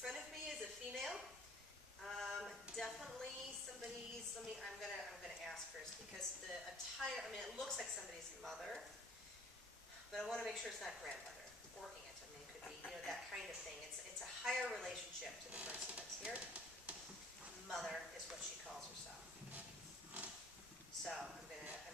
front of me is a female. Definitely somebody's. I'm gonna ask first because the attire. I mean, it looks like somebody's mother, but I want to make sure it's not grandmother or aunt. I mean, it could be that kind of thing. It's a higher relationship to the person that's here. Mother is what she calls herself. So I'm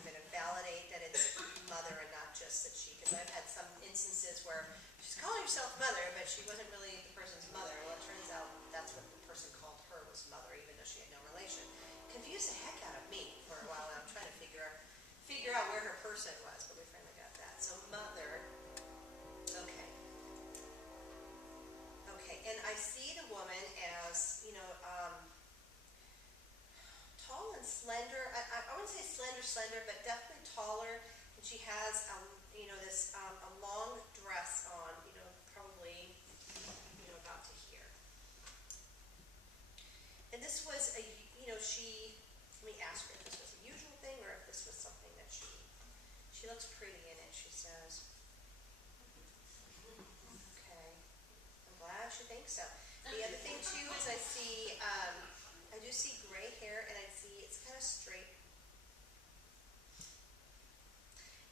gonna validate that it's mother and not just that she. Because I've had some instances where she's calling herself mother, but she wasn't really the person's mother. Well, it turns out that's what the person called her was mother, even though she had no relation. Confused the heck out of me for a while, and I'm trying to figure out where her person was, but we finally got that. So mother. Okay. Okay, and I see the woman as tall and slender. I wouldn't say slender, but definitely taller. And she has this a long dress on, probably about to here. And this was she. Let me ask her if this was a usual thing or if this was something that she looks pretty in it. She says. Okay, I'm glad she thinks so. The other thing too is I do see gray hair, and I see it's kind of straight.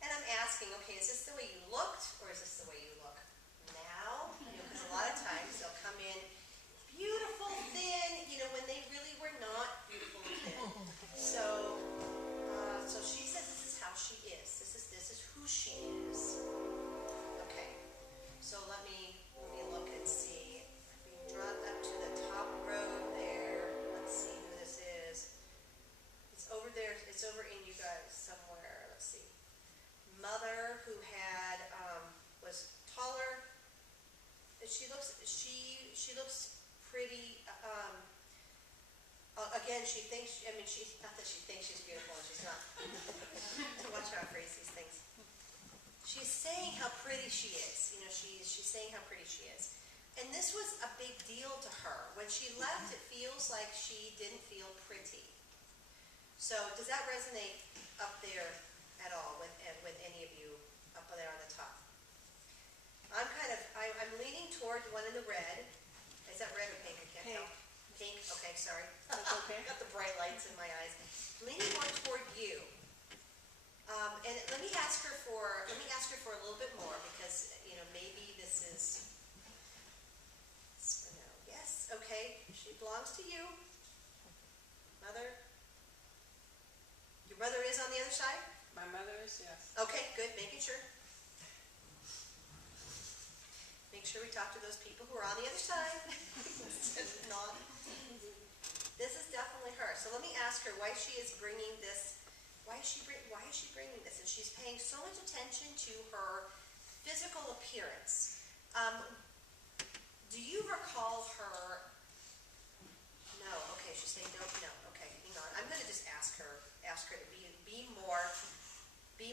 And I'm asking, okay, is this the way you looked, or is this the way you look now? Because a lot of times they'll come in beautiful, thin, when they really were not beautiful and thin. So she says this is how she is. This is who she is. Okay. So let me look and see. Being drawn up to the top row there. Let's see who this is. It's over there. It's over in you guys somewhere. Let's see. Mother who had was taller. She looks pretty. Again, she thinks. She's not that she thinks she's beautiful, and she's not. To watch how I phrase these things. She's saying how pretty she is. She's saying how pretty she is. And this was a big deal to her. When she left, it feels like she didn't feel pretty. So does that resonate up there at all with any of you up there on the top? I'm leaning toward the one in the red. Is that red or pink? I can't tell. Pink. Okay, sorry. That's okay. Got the bright lights in my eyes. Leaning more toward you. And let me ask her for a little bit more because maybe this is. No. Yes. Okay. She belongs to you, mother. Your brother is on the other side. My mother is, yes. Okay. Good. Making sure. Make sure we talk to those people who are on the other side. Not. This is definitely her. So let me ask her why she is bringing this. Why is she bringing this? And she's paying so much attention to her physical appearance. Do you recall her? No. Okay. She's saying no. Okay. Hang on. I'm going to just ask her to be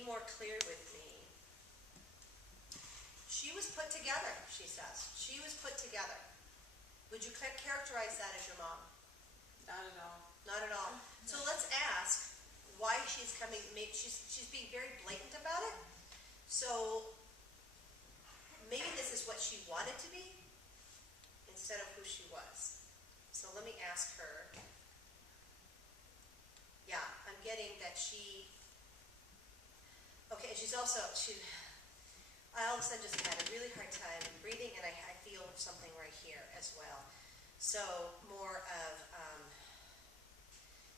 more clear with me. She was put together. She says she was put together. Would you characterize that as your mom? Not at all. Not at all. So let's ask why she's coming. She's being very blatant about it. So maybe this is what she wanted to be instead of who she was. So let me ask her. Yeah, I'm getting that she. Okay, she's also I all of a sudden just had a really hard time breathing, and I feel something right here as well. So more of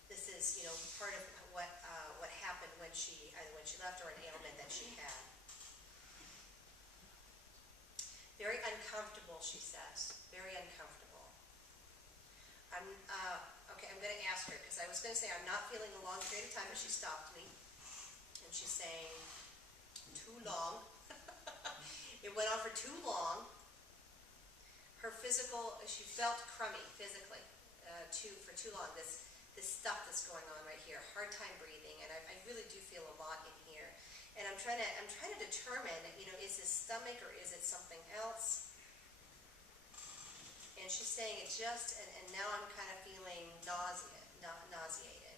this is part of what happened when she left, or an ailment that she had. Very uncomfortable, she says. Very uncomfortable. Okay. I'm going to ask her because I was going to say I'm not feeling a long period of time, but she stopped me, and she's saying too long. It went on for too long. Her she felt crummy physically for too long. This stuff that's going on right here, hard time breathing, and I really do feel a lot in here. And I'm trying to determine, is this stomach or is it something else? And she's saying it just, and now I'm kind of feeling nauseated,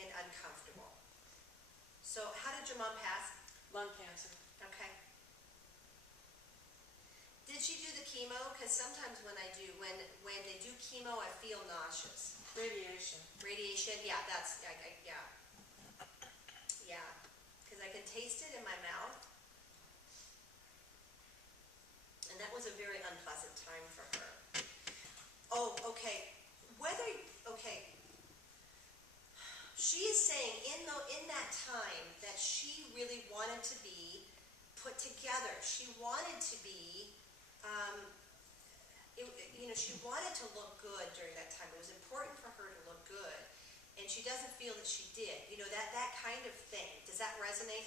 and uncomfortable. So how did your mom pass? Lung cancer. Okay. because sometimes when they do chemo, I feel nauseous. Radiation. Radiation, yeah, yeah. Yeah, because I can taste it in my mouth. And that was a very unpleasant time for her. Oh, okay. Okay. She is saying in that time that she really wanted to be put together. She wanted to be, she wanted to look good during that time. It was important for her to look good. And she doesn't feel that she did. That kind of thing. Does that resonate?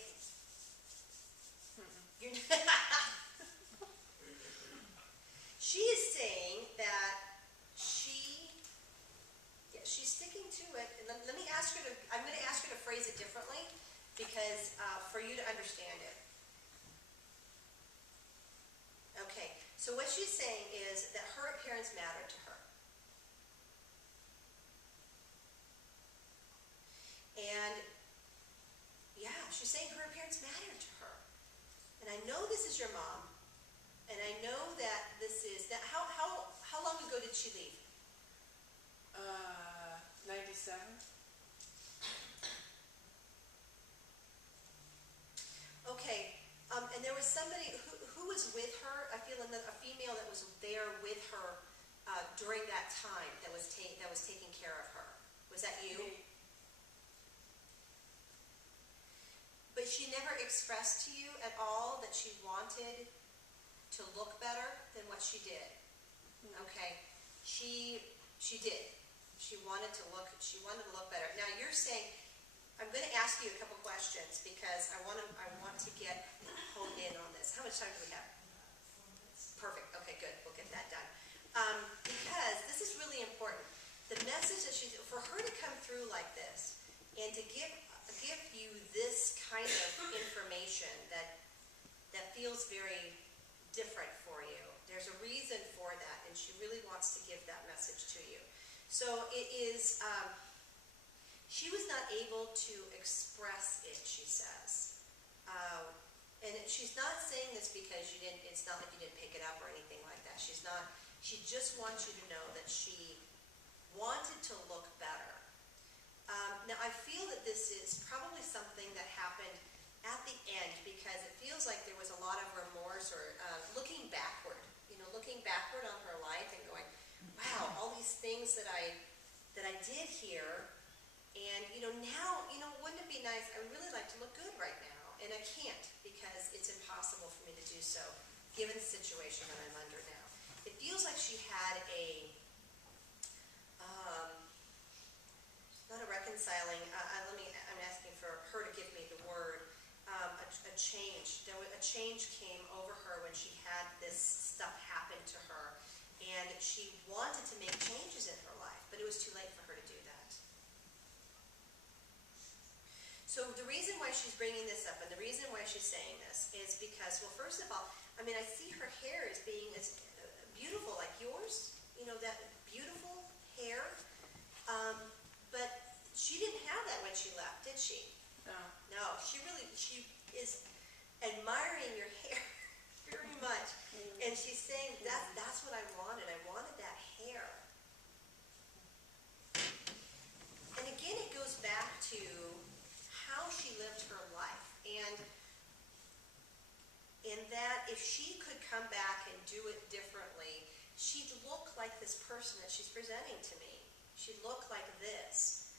She is saying that she's sticking to it. And let me ask her I'm going to ask her to phrase it differently because for you to understand it. Okay, so what she's saying is that her appearance mattered to her. And yeah, she's saying her appearance mattered to her. And I know this is your mom. And I know that this is that. How long ago did she leave? 97. Okay. And there was somebody who was with her. I feel a female that was there with her during that time that was taking care of her. Was that you? Me. But she never expressed to you at all that she wanted to look better than what she did. Okay, she did. She wanted to look better. Now you're saying, I'm going to ask you a couple questions because I want to get honed in on this. How much time do we have? 4 minutes. Perfect. Okay, good. We'll get that done. Because this is really important. The message that for her to come through like this and to give you this kind of information that feels very different for you. There's a reason for that, and she really wants to give that message to you. So it is, she was not able to express it, she says. And she's not saying this because it's not like you didn't pick it up or anything like that. She just wants you to know that she wanted to look better. Now I feel that this is probably something that happened at the end because it feels like there was a lot of remorse or looking backward on her life and going, wow, all these things that I did here, and now, wouldn't it be nice? I would really like to look good right now, and I can't because it's impossible for me to do so given the situation that I'm under now. It feels like she had not a reconciling. I'm asking for her to give me the word. A change. A change came over her when she had this stuff happen to her, and she wanted to make changes in her life, but it was too late for her to do that. So the reason why she's bringing this up, and the reason why she's saying this, is because, well, first of all, I see her hair as being as beautiful like yours. That beautiful hair. But she didn't have that when she left, did she? No. No, she is admiring your hair very much. And she's saying, that's what I wanted. I wanted that hair. And again, it goes back to how she lived her life. And in that, if she could come back and do it differently, she'd look like this person that she's presenting to me. She'd look like this.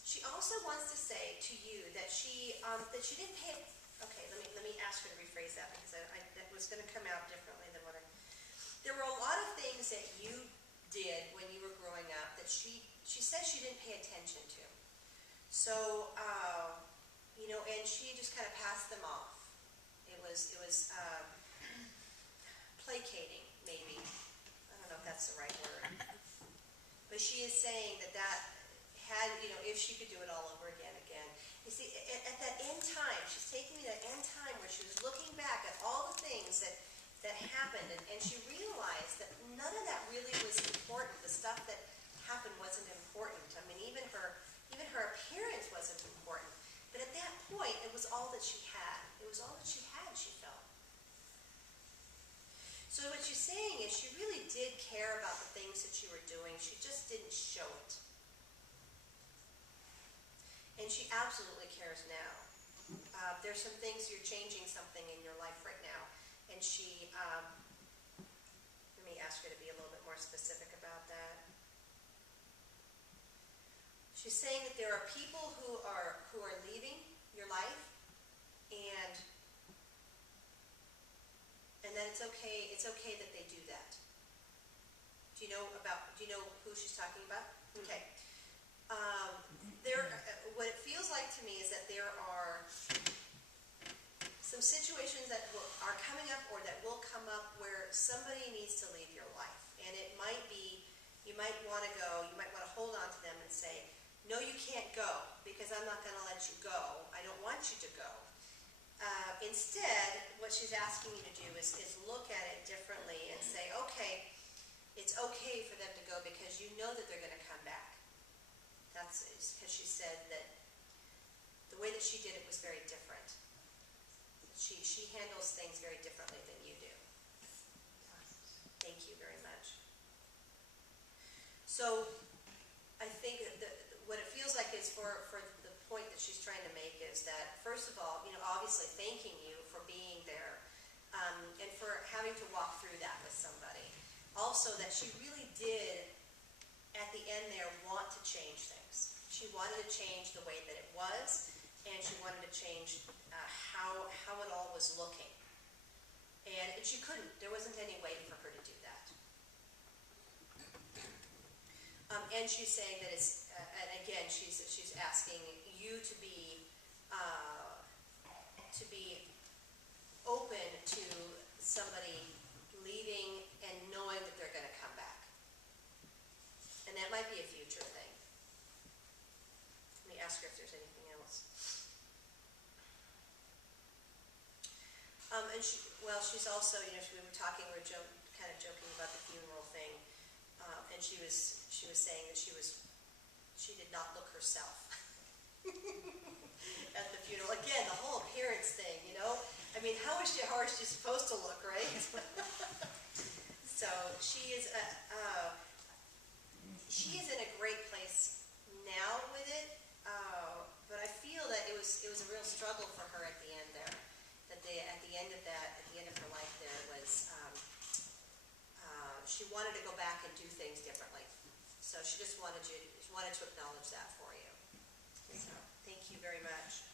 She also wants to say to you that she didn't pay. Okay, let me ask her to rephrase that because that was going to come out differently than what I. There were a lot of things that you did when you were growing up that she says she didn't pay attention to. So and she just kind of passed them off. It was placating, maybe. I don't know if that's the right word. But she is saying that had, if she could do it all over again. You see, at that end time, she's taking me to that end time where she was looking back at all the things that happened, and she realized that none of that really was important. The stuff that happened wasn't important. Even her appearance wasn't important. But at that point, it was all that she had. It was all that she had, she felt. So what doing, she just didn't show it. And she absolutely cares now. There's some things, you're changing something in your life right now, and she, let me ask her to be a little bit more specific about that. She's saying that there are people who are leaving your life, and that it's okay that they do that. Do you know who she's talking about? Okay. What it feels like to me is that there are some situations that are coming up or that will come up where somebody needs to leave your life. And it might be, you might want to go, you might want to hold on to them and say, no, you can't go because I'm not going to let you go. I don't want you to go. Instead, what she's asking you to do is look at it differently and say, okay, it's okay for them to go because you know that they're going to come back. That's because she said that the way that she did it was very different. She handles things very differently than you do. Thank you very much. So I think that what it feels like is for the point that she's trying to make is that, first of all, obviously thanking you for being there and for having to walk through that with somebody. Also that she really did, at the end there, want to change things. She wanted to change the way that it was, and she wanted to change how it all was looking. And she couldn't. There wasn't any way for her to do that. And she's saying that it's, and again, she's asking you to be open to somebody leaving and knowing that they're going to come back. And that might be a future thing. Let me ask her if there's anything else. And she's also, we were talking, we were kind of joking about the funeral thing, and she was saying that she did not look herself at the funeral. Again, the whole appearance thing, I mean, how is she supposed to look, right? So she is in a great place now with it, but I feel that it was a real struggle for her at the end there. At the end of her life there was, she wanted to go back and do things differently. So she just wanted to acknowledge that for you. So, thank you very much.